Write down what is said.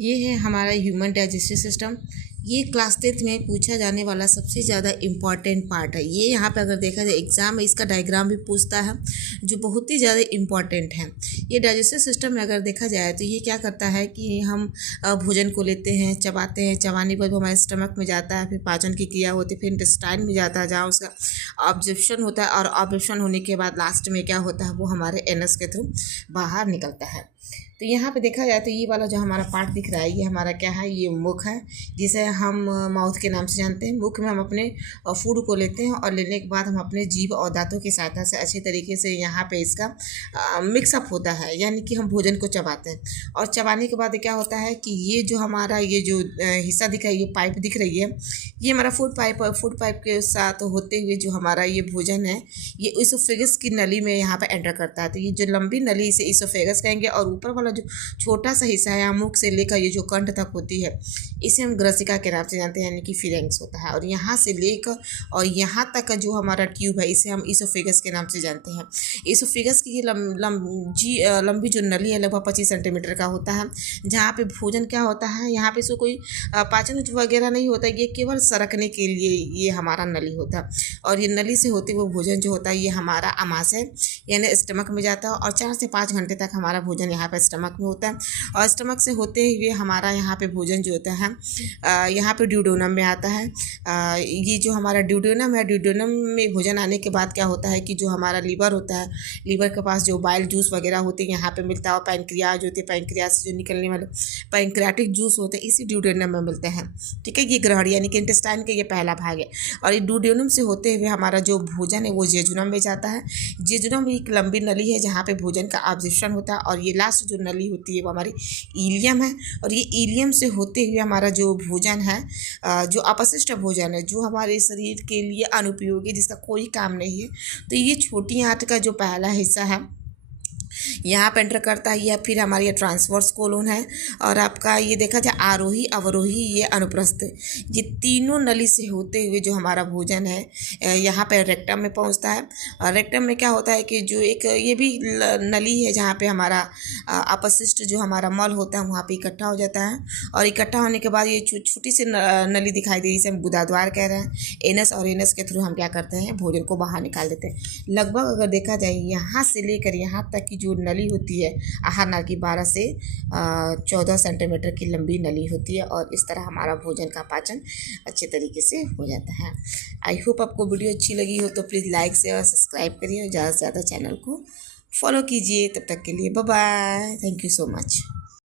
ये है हमारा ह्यूमन डाइजेस्टिव सिस्टम। ये क्लास 10th में पूछा जाने वाला सबसे ज़्यादा इम्पॉर्टेंट पार्ट है। ये यहाँ पे अगर देखा जाए एग्ज़ाम में इसका डायग्राम भी पूछता है, जो बहुत ही ज़्यादा इम्पॉर्टेंट है। ये डाइजेस्टिव सिस्टम में अगर देखा जाए तो ये क्या करता है कि हम भोजन को लेते हैं, चबाते हैं, चबाने के बाद वो हमारे स्टमक में जाता है, फिर पाचन की क्रिया होती है, फिर इंटेस्टाइन में जाता है जहाँ उसका ऑब्जर्प्शन होता है, और ऑब्जर्प्शन होने के बाद लास्ट में क्या होता है वो हमारे एनस के थ्रू बाहर निकलता है। तो यहाँ पे देखा जाए तो ये वाला जो हमारा पार्ट दिख रहा है ये हमारा क्या है, ये मुख है, जिसे हम माउथ के नाम से जानते हैं। मुख में हम अपने फूड को लेते हैं और लेने के बाद हम अपने जीभ और दांतों की सहायता से अच्छे तरीके से यहाँ पे इसका मिक्सअप होता है, यानी कि हम भोजन को चबाते हैं। और चबाने के बाद क्या होता है कि ये जो हमारा ये जो हिस्सा दिख रहा है, ये पाइप दिख रही है, ये हमारा फूड पाइप है। फूड पाइप के साथ होते हुए जो हमारा ये भोजन है ये इसोफेगस की नली में यहाँ पे एंटर करता है। तो ये जो लंबी नली इसे इसोफेगस कहेंगे, और ऊपर वाला जो छोटा सा हिस्सा है मुख से लेकर ये जो कंठ तक होती है इसे हम ग्रसिका के नाम से जानते हैं, यानी कि फिरेंक्स होता है। और यहाँ से लेकर और यहाँ तक का जो हमारा ट्यूब है इसे हम इसोफेगस के नाम से जानते हैं। इसोफेगस की ये लंबी जो नली है लगभग 25 सेंटीमीटर का होता है, जहाँ पे भोजन क्या होता है, यहाँ पे इसको कोई पाचन वगैरह नहीं होता, ये केवल सरकने के लिए ये हमारा नली होता है। और ये नली से होते हुए भोजन जो होता है ये हमारा आमाशय यानी स्टमक में जाता है, और 4 से 5 घंटे तक हमारा भोजन यहाँ पे स्टमक में होता है। और स्टमक से होते हुए हमारा यहाँ पे भोजन जो होता है यहाँ पे ड्यूडेनम में आता है। ये जो हमारा ड्यूडेनम है, ड्यूडेनम में भोजन आने के बाद क्या होता है कि जो हमारा लीवर होता है, लीवर के पास जो बाइल जूस वगैरह होते हैं यहाँ पे मिलता है। और पैंक्रियाज जो होती है, पैंक्रियाज से जो निकलने वाले पैंक्रियाटिक जूस होते हैं इसी ड्यूडेनम में मिलते हैं। ठीक है, ये ग्रहण यानी कि इंटेस्टाइन का ये पहला भाग है। और ये ड्यूडेनम से होते हुए हमारा जो भोजन है वो जेजुनम में जाता है। जेजुनम एक लंबी नली है जहाँ पे भोजन का ऑब्जर्प्शन होता है। और ये लास्ट जो नली होती है वो हमारी इलियम है। और ये इलियम से होते हुए हमारा जो भोजन है, जो अपशिष्ट भोजन है, जो हमारे शरीर के लिए अनुपयोगी, जिसका कोई काम नहीं है, तो ये छोटी आंत का जो पहला हिस्सा है यहाँ पे एंटर करता है। या फिर हमारी ये ट्रांसवर्स कोलोन है। और आपका ये देखा जाए आरोही, अवरोही, ये अनुप्रस्थ, ये तीनों नली से होते हुए जो हमारा भोजन है यहाँ पे रेक्टम में पहुँचता है। और रेक्टम में क्या होता है कि जो एक ये भी नली है जहाँ पे हमारा अपशिष्ट जो हमारा मल होता है वहाँ पे इकट्ठा हो जाता है। और इकट्ठा होने के बाद ये छोटी सी नली दिखाई दे रही है, इसे हम गुदाद्वार कह रहे हैं। एनस और एनस के थ्रू हम क्या करते हैं, भोजन को बाहर निकाल देते हैं। लगभग अगर देखा जाए यहाँ से लेकर यहाँ तक की जो नली होती है आहार नाल की 12 से 14 सेंटीमीटर की लंबी नली होती है। और इस तरह हमारा भोजन का पाचन अच्छे तरीके से हो जाता है। आई होप आपको वीडियो अच्छी लगी हो तो प्लीज़ लाइक शेयर और सब्सक्राइब करिए, और ज़्यादा से ज़्यादा चैनल को फॉलो कीजिए। तब तक के लिए bye bye, thank you so much.